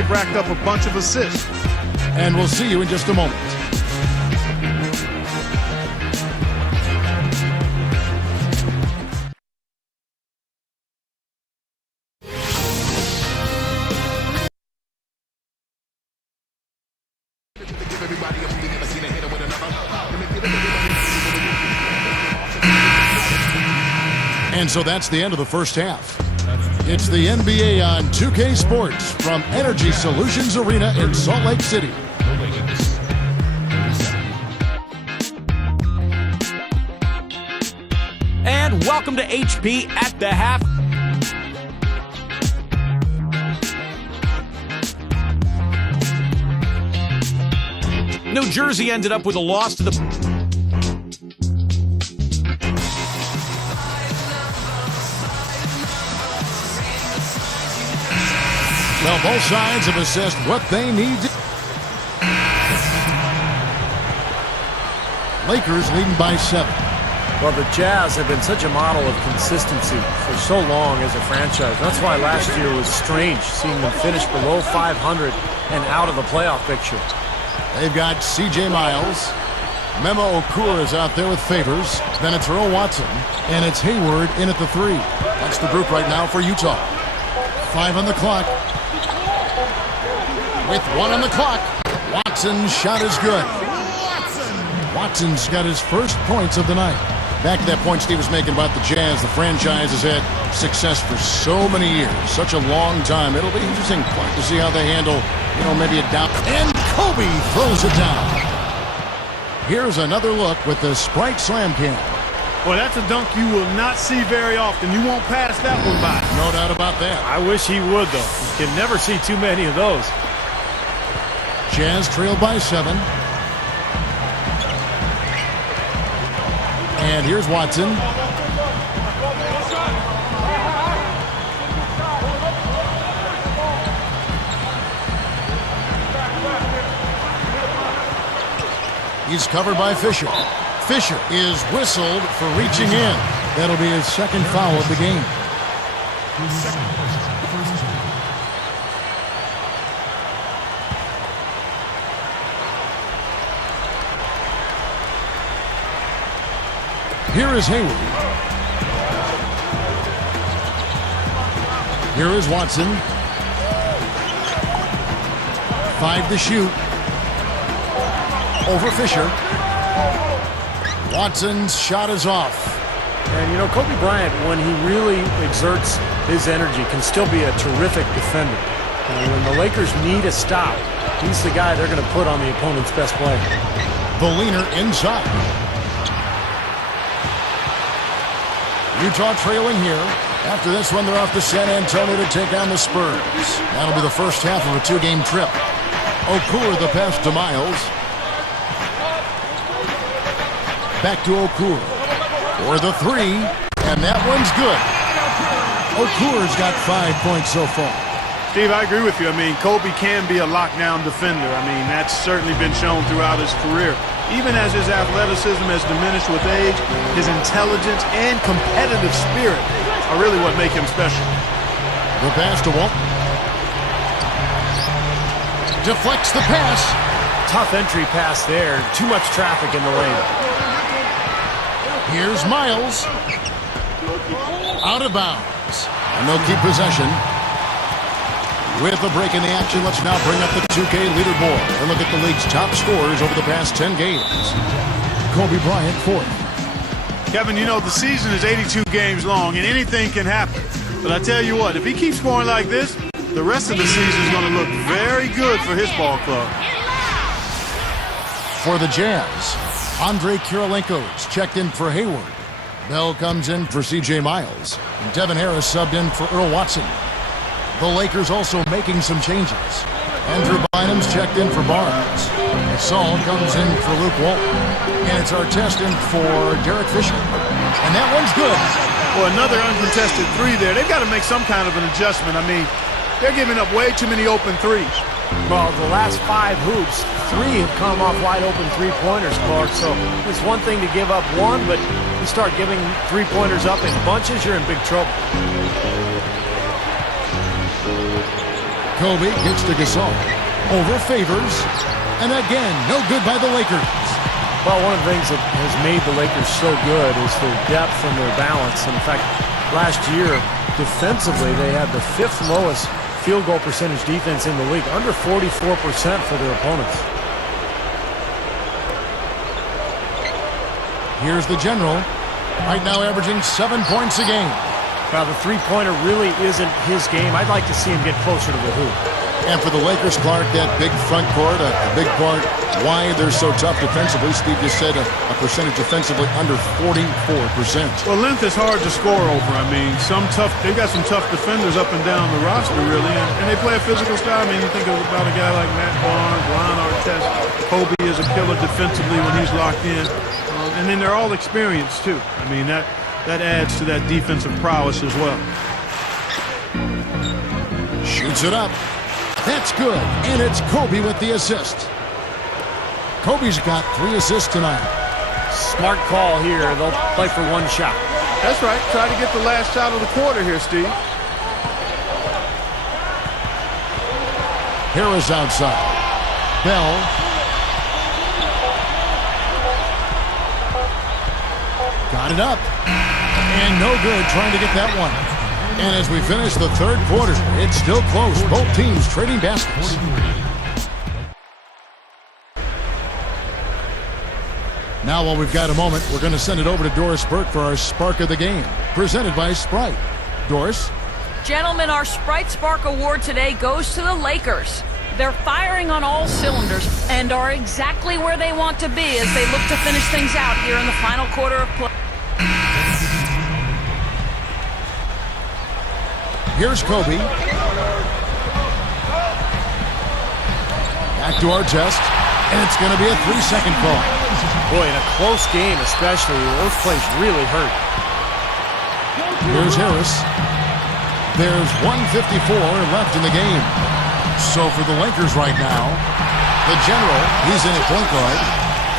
they've racked up a bunch of assists. And we'll see you in just a moment. And so that's the end of the first half. It's the NBA on 2K Sports from Energy Solutions Arena in Salt Lake City. And welcome to HP at the half. New Jersey ended up with a loss to the... Well, both sides have assessed what they need to... Lakers leading by 7. Well, the Jazz have been such a model of consistency for so long as a franchise. That's why last year was strange, seeing them finish below 500 and out of the playoff picture. They've got C.J. Miles. Memo Okur is out there with Favors. Then it's Earl Watson. And it's Hayward in at the 3. That's the group right now for Utah. 5 on the clock. With 1 on the clock, Watson's shot is good. Watson's got his first points of the night. Back to that point Steve was making about the Jazz. The franchise has had success for so many years, such a long time. It'll be interesting to see how they handle, maybe a down. And Kobe throws it down. Here's another look with the Sprite Slam Cam. Well, that's a dunk you will not see very often. You won't pass that one by. No doubt about that. I wish he would, though. You can never see too many of those. Jazz trail by 7. And here's Watson. He's covered by Fisher. Fisher is whistled for reaching in. That'll be his second foul of the game. Here is Hayward. Here is Watson. 5 to shoot. Over Fisher. Watson's shot is off. And Kobe Bryant, when he really exerts his energy, can still be a terrific defender. And when the Lakers need a stop, he's the guy they're going to put on the opponent's best player. The leaner inside. Utah trailing here. After this one, they're off to San Antonio to take on the Spurs. That'll be the first half of a 2-game trip. Okur the pass to Miles. Back to Okur for the 3, and that one's good. Okur's got 5 points so far. Steve, I agree with you. Kobe can be a lockdown defender. That's certainly been shown throughout his career. Even as his athleticism has diminished with age, his intelligence and competitive spirit are really what make him special. The pass to Walton. Deflects the pass. Tough entry pass there. Too much traffic in the lane. Here's Miles. Out of bounds. And they'll keep possession. With a break in the action, let's now bring up the 2K leaderboard and look at the league's top scorers over the past 10 games. Kobe Bryant, 4th. Kevin, the season is 82 games long, and anything can happen. But I tell you what, if he keeps scoring like this, the rest of the season is going to look very good for his ball club. For the Jazz, Andre Kirilenko's checked in for Hayward. Bell comes in for C.J. Miles. And Devin Harris subbed in for Earl Watson. The Lakers also making some changes. Andrew Bynum's checked in for Barnes. Gasol comes in for Luke Walton. And it's Artest in for Derek Fisher. And that one's good. Well, another uncontested 3 there. They've got to make some kind of an adjustment. They're giving up way too many open 3s. Well, the last 5 hoops, 3 have come off wide open 3-pointers, Clark. So it's one thing to give up 1, but you start giving 3-pointers up in bunches, you're in big trouble. Kobe gets to Gasol. Over Favors. And again, no good by the Lakers. Well, one of the things that has made the Lakers so good is their depth and their balance. And in fact, last year, defensively, they had the 5th lowest field goal percentage defense in the league, under 44% for their opponents. Here's the general, right now averaging 7 points a game. Well, the three-pointer really isn't his game. I'd like to see him get closer to the hoop. And for the Lakers, Clark, that big front court, a big part why they're so tough defensively. Steve just said a percentage defensively under 44%. Well, length is hard to score over. I mean, they've got some tough defenders up and down the roster, really, and they play a physical style. I mean, you think about a guy like Matt Barnes, Ron Artest. Kobe is a killer defensively when he's locked in. And then they're all experienced, too. I mean, that adds to that defensive prowess as well. Shoots it up. That's good. And it's Kobe with the assist. Kobe's got 3 assists tonight. Smart call here. They'll play for one shot. That's right. Try to get the last shot of the quarter here, Steve. Harris outside. Bell. Got it up. And no good trying to get that one. And as we finish the third quarter, it's still close. Both teams trading baskets. Now, while we've got a moment, we're going to send it over to Doris Burke for our Spark of the Game, presented by Sprite. Doris? Gentlemen, our Sprite Spark Award today goes to the Lakers. They're firing on all cylinders and are exactly where they want to be as they look to finish things out here in the final quarter of play. Here's Kobe. Back to Artest, and it's going to be a 3-second call. Boy, in a close game especially, those plays really hurt. Here's Harris. There's 1:54 left in the game. So for the Lakers right now, the general, he's in at point guard.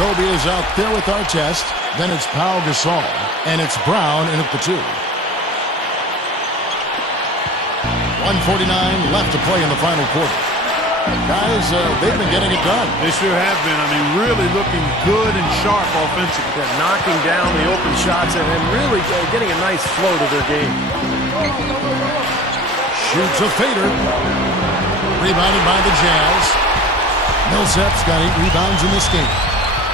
Kobe is out there with Artest. Then it's Pau Gasol, and it's Brown in at the 2. 1:49 left to play in the final quarter. Guys, they've been getting it done. They sure have been. I mean, really looking good and sharp offensively. Yeah, knocking down the open shots and really getting a nice flow to their game. Shoots a fader. Rebounded by the Jazz. Millsap's got 8 rebounds in this game.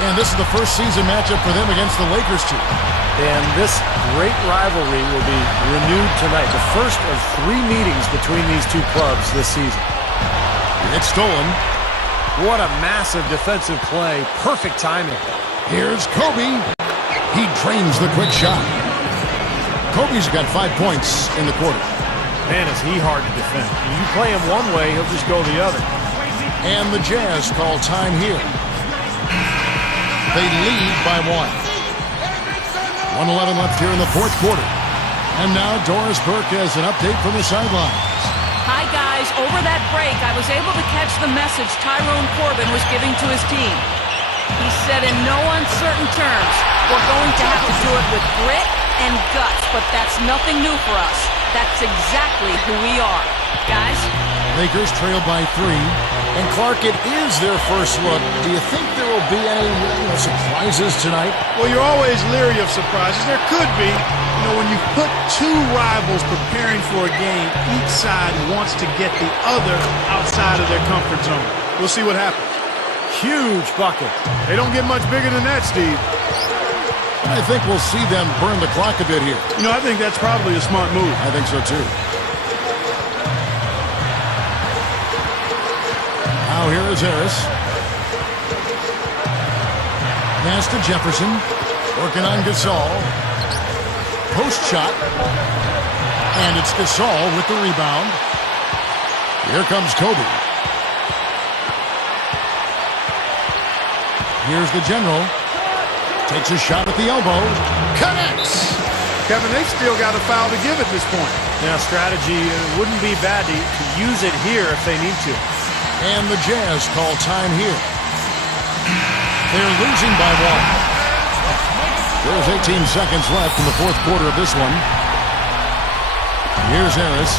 And this is the first season matchup for them against the Lakers team. And this great rivalry will be renewed tonight. The first of 3 meetings between these two clubs this season. It's stolen. What a massive defensive play. Perfect timing. Here's Kobe. He drains the quick shot. Kobe's got 5 points in the quarter. Man, is he hard to defend. If you play him one way, he'll just go the other. And the Jazz call time here. They lead by 1. 1:11 left here in the fourth quarter. And now Doris Burke has an update from the sidelines. Hi, guys. Over that break, I was able to catch the message Tyrone Corbin was giving to his team. He said in no uncertain terms, we're going to have to do it with grit and guts, but that's nothing new for us. That's exactly who we are. Guys? Lakers trail by 3. And Clark, it is their first look. Do you think there will be any surprises tonight? Well, you're always leery of surprises. There could be. You know, when you put 2 rivals preparing for a game, each side wants to get the other outside of their comfort zone. We'll see what happens. Huge bucket. They don't get much bigger than that, Steve. I think we'll see them burn the clock a bit here. You know, I think that's probably a smart move. I think so, too. Now here is Harris. Pass to Jefferson. Working on Gasol. Post shot. And it's Gasol with the rebound. Here comes Kobe. Here's the general. Takes a shot at the elbow. Connects! Kevin, they've still got a foul to give at this point. Now, strategy wouldn't be bad to use it here if they need to. And the Jazz call time here. They're losing by 1. There's 18 seconds left in the fourth quarter of this one. Here's Harris.